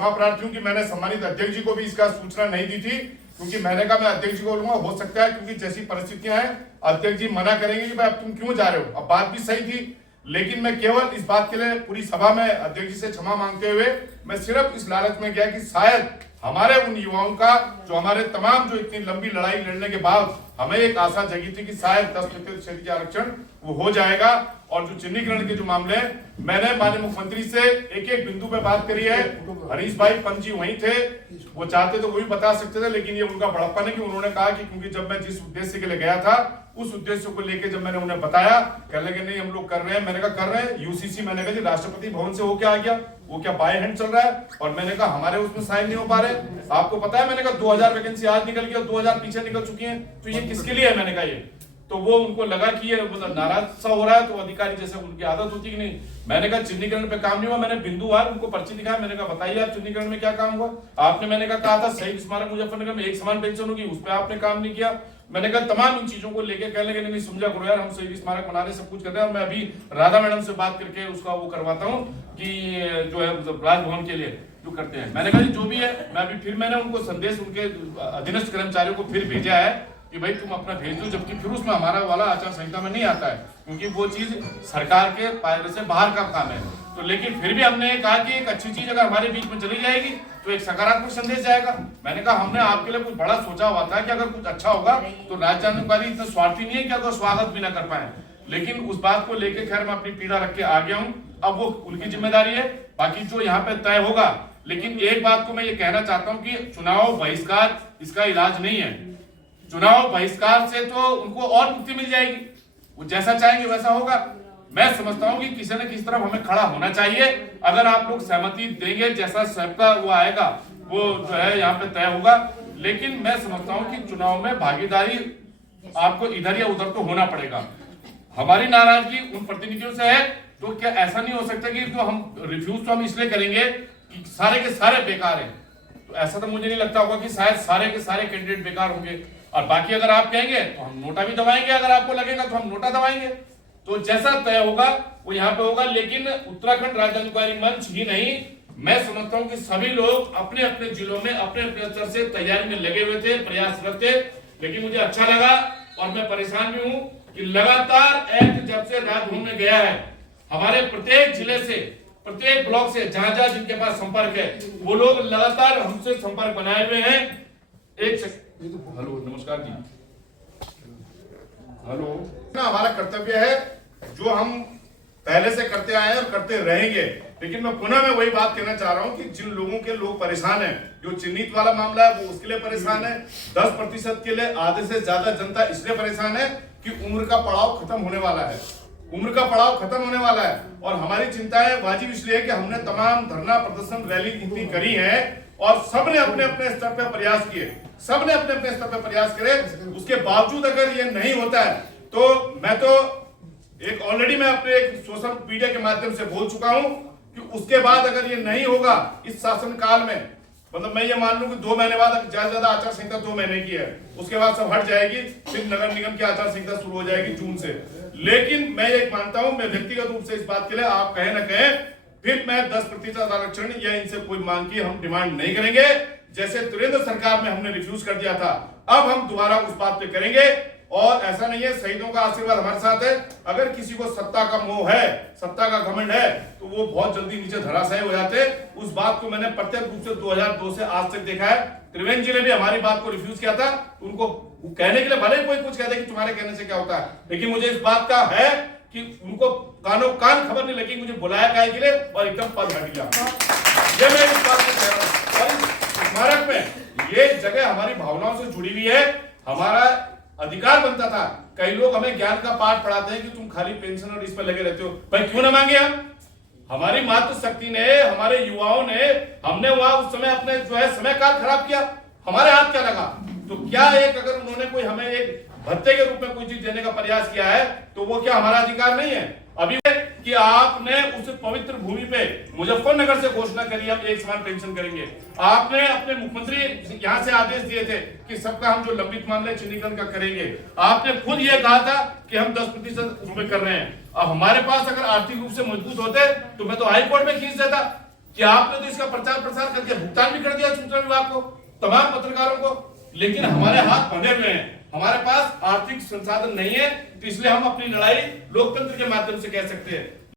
प्रार्थियों की मैंने सम्मानित अध्यक्ष जी को भी इसका सूचना नहीं दी थी, क्योंकि मैंने कहा मैं अध्यक्ष जी को बोलूंगा, हो सकता है क्योंकि जैसी परिस्थितियां हैं अध्यक्ष जी मना करेंगे कि भाई अब तुम क्यों जा रहे हो। अब बात भी सही थी, लेकिन मैं केवल इस बात के लिए पूरी सभा में अध्यक्ष जी से क्षमा मांगते हुए मैं सिर्फ इस लालच में गया कि शायद हमारे उन युवाओं का जो हमारे तमाम जो इतनी लंबी लड़ाई लड़ने के बाद हमें एक आशा जगी थी कि शायद 10% क्षेत्रीय आरक्षण वो हो जाएगा। और जो चिन्हीकरण के जो मामले हैं, मैंने माननीय मुख्यमंत्री से एक एक बिंदु पे बात करी है। हरीश भाई पंत जी वहीं थे, वो चाहते तो वो भी बता सकते थे, लेकिन ये उनका बड़प्पन है कि उन्होंने कहा कि क्योंकि जब मैं जिस उद्देश्य के लिए गया था उस उद्देश्य को लेकर जब मैंने उन्हें बताया, कहने लगे नहीं हम लोग कर रहे हैं। मैंने कहा कर रहे हैं यूसीसी, मैंने कहा जी राष्ट्रपति भवन से हो क्या आ गया, वो क्या बाय हैंड चल रहा है। और मैंने कहा हमारे उसमें साइन नहीं हो पा रहे, आपको पता है। मैंने कहा 2000 वैकेंसी आज निकल गई और 2000 पीछे निकल चुकी है, तो ये किसके लिए है। मैंने कहा ये तो वो उनको लगा कि ये मतलब नाराज सा हो रहा है, तो अधिकारी जैसे उनकी आदत होती कि नहीं। मैंने कहा चिन्हीकरण पे काम नहीं हुआ, मैंने बिंदुवार उनको पर्ची दिखाया। मैंने कहा बताइए आप चिन्हीकरण में क्या काम हुआ। आपने मैंने कहा था शहीद स्मारक मुजफ्फरनगर में एक समान पेंशन होगी, उस पर आपने काम नहीं किया। मैंने कहा तमाम इन चीजों को लेकर कहने लगे नहीं समझा करो यार, हम शहीद स्मारक बना रहे सब कुछ कर रहे हैं। और मैं अभी राधा मैडम से बात करके उसका वो करवाता हूँ कि जो है राजभवन के लिए जो करते हैं। मैंने कहा जो भी है, मैं अभी फिर मैंने उनको संदेश उनके अधीनस्थ कर्मचारियों को फिर भेजा है कि भाई तुम अपना भेज दो, जबकि फिर उसमें हमारा वाला आचार संहिता में नहीं आता है, क्योंकि वो चीज सरकार के दायरे से बाहर का काम है। तो लेकिन फिर भी हमने कहा कि एक अच्छी चीज अगर हमारे बीच में चली जाएगी तो एक सकारात्मक संदेश जाएगा। मैंने कहा हमने आपके लिए कुछ बड़ा सोचा हुआ था कि अगर कुछ अच्छा होगा तो राज्य जानकारी इतना स्वार्थी नहीं है कि अगर स्वागत भी ना कर पाए, लेकिन उस बात को लेकर खैर मैं अपनी पीड़ा रख के आ गया हूँ। अब वो उनकी जिम्मेदारी है, बाकी जो यहाँ पे तय होगा। लेकिन एक बात को मैं ये कहना चाहता हूँ कि चुनाव बहिष्कार इसका इलाज नहीं है। चुनाव बहिष्कार से तो उनको और मुक्ति मिल जाएगी, वो जैसा चाहेंगे वैसा होगा। मैं समझता हूं कि किसी न किसी तरफ हमें खड़ा होना चाहिए। अगर आप लोग सहमति देंगे, जैसा सबका वो आएगा वो जो है यहाँ पे तय होगा। लेकिन मैं समझता हूं कि चुनाव में भागीदारी आपको इधर या उधर तो होना पड़ेगा। हमारी नाराजगी उन प्रतिनिधियों से है, तो क्या ऐसा नहीं हो सकता कि जो हम रिफ्यूज तो हम इसलिए करेंगे कि सारे के सारे बेकार हैं। तो ऐसा तो मुझे नहीं लगता होगा कि शायद सारे के सारे कैंडिडेट बेकार होंगे। और बाकी अगर आप कहेंगे तो हम नोटा भी दबाएंगे, अगर आपको लगेगा तो हम नोटा दबाएंगे। तो जैसा तय होगा वो यहाँ पे होगा। लेकिन उत्तराखंड राज्य अनुकारी मंच ही नहीं, मैं समझता हूँ कि सभी लोग अपने अपने जिलों में अपने अपने स्तर से तैयारी में लगे हुए थे, प्रयासरत थे। लेकिन मुझे अच्छा लगा और मैं परेशान भी हूँ कि लगातार एक्ट जब से राजभवन में गया है, हमारे प्रत्येक जिले से प्रत्येक ब्लॉक से जहां जहां जिनके पास संपर्क है वो लोग लगातार हमसे संपर्क बनाए हुए हैं। हेलो नमस्कार जी, हेलो। हमारा कर्तव्य है जो हम पहले से करते आए हैं और करते रहेंगे। लेकिन मैं पुनः मैं वही बात कहना चाह रहा हूं कि जिन लोगों के लोग परेशान हैं, जो चिन्हित वाला मामला है वो उसके लिए परेशान है। 10% के लिए आधे से ज्यादा जनता इसलिए परेशान है कि उम्र का पड़ाव खत्म होने वाला है, उम्र का पड़ाव खत्म होने वाला है। और हमारी चिंताएं वाजिब इसलिए है कि हमने तमाम धरना प्रदर्शन रैली इतनी करी है और सबने अपने अपने स्तर पर प्रयास किए, सबने अपने अपने स्तर पर प्रयास करे। उसके बावजूद अगर ये नहीं होता है तो मैं तो एक ऑलरेडी मैं अपने एक सोशल मीडिया के माध्यम से बोल चुका हूं कि उसके बाद अगर ये नहीं होगा इस शासन काल में, मतलब मैं ये मान लूं कि 2 महीने बाद ज्यादा आचार संहिता 2 महीने की है, उसके बाद सब हट जाएगी, फिर नगर निगम की आचार संहिता शुरू हो जाएगी जून से। लेकिन मैं ये मानता हूं, मैं व्यक्तिगत रूप से इस बात के लिए आप कहे ना कहे, फिर मैं 10% आरक्षण या इनसे कोई मांग की हम डिमांड नहीं करेंगे। जैसे तुरंत सरकार में हमने रिफ्यूज कर दिया था, अब हम दोबारा उस बात पे करेंगे। और ऐसा नहीं है, शहीदों का आशीर्वाद हमारे साथ है। अगर किसी को सत्ता का मोह है, सत्ता का घमंड है, तो वो बहुत जल्दी नीचे धराशायी हो जाते। उस बात को मैंने प्रत्यक्ष रूप से 2002 से आज तक देखा है। त्रिवेंद्र जी ने भी हमारी बात को रिफ्यूज किया था। उनको कहने के लिए भले कोई कुछ कहते कि तुम्हारे कहने से क्या होता है, लेकिन मुझे इस बात का है कि उनको कानों कान खबर नहीं लगी मुझे बुलाया काहे के लिए और एकदम पद हट गया। ये मैं इस बात को कह रहा हूं। और स्मारक में ये जगह हमारी भावनाओं से जुड़ी हुई है, हमारा अधिकार बनता था। कई लोग हमें ज्ञान का पाठ पढ़ाते हैं कि तुम खाली पेंशन और इस पर लगे रहते हो। भाई क्यों ना मांगे हम? हमारी मातृशक्ति ने, हमारे युवाओं ने, हमने वहां उस समय अपने जो है समय काल खराब किया, हमारे हाथ क्या लगा? तो क्या एक अगर उन्होंने कोई हमें एक भत्ते के रूप में कोई चीज देने का प्रयास किया है तो वो क्या हमारा अधिकार नहीं है? अभी कि आपने उस पवित्र भूमि पे मुजफ्फरनगर से घोषणा करी हम एक समान पेंशन करेंगे। आपने अपने मुख्यमंत्री यहाँ से आदेश दिए थे कि सबका हम जो लंबित मामले चिन्हीकरण का करेंगे। आपने खुद ये कहा था कि हम 10% उसमें कर रहे हैं। अब हमारे पास अगर आर्थिक रूप से मजबूत होते तो मैं तो हाई कोर्ट में खींच देता। कि आपने तो इसका प्रचार प्रसार करके भुगतान भी कर दिया सूचना विभाग को, तमाम पत्रकारों को, लेकिन हमारे हाथ बंधे हुए हैं, हमारे पास आर्थिक संसाधन नहीं है, तो इसलिए हम अपनी लड़ाई लोकतंत्र के माध्यम से कह सकते हैं।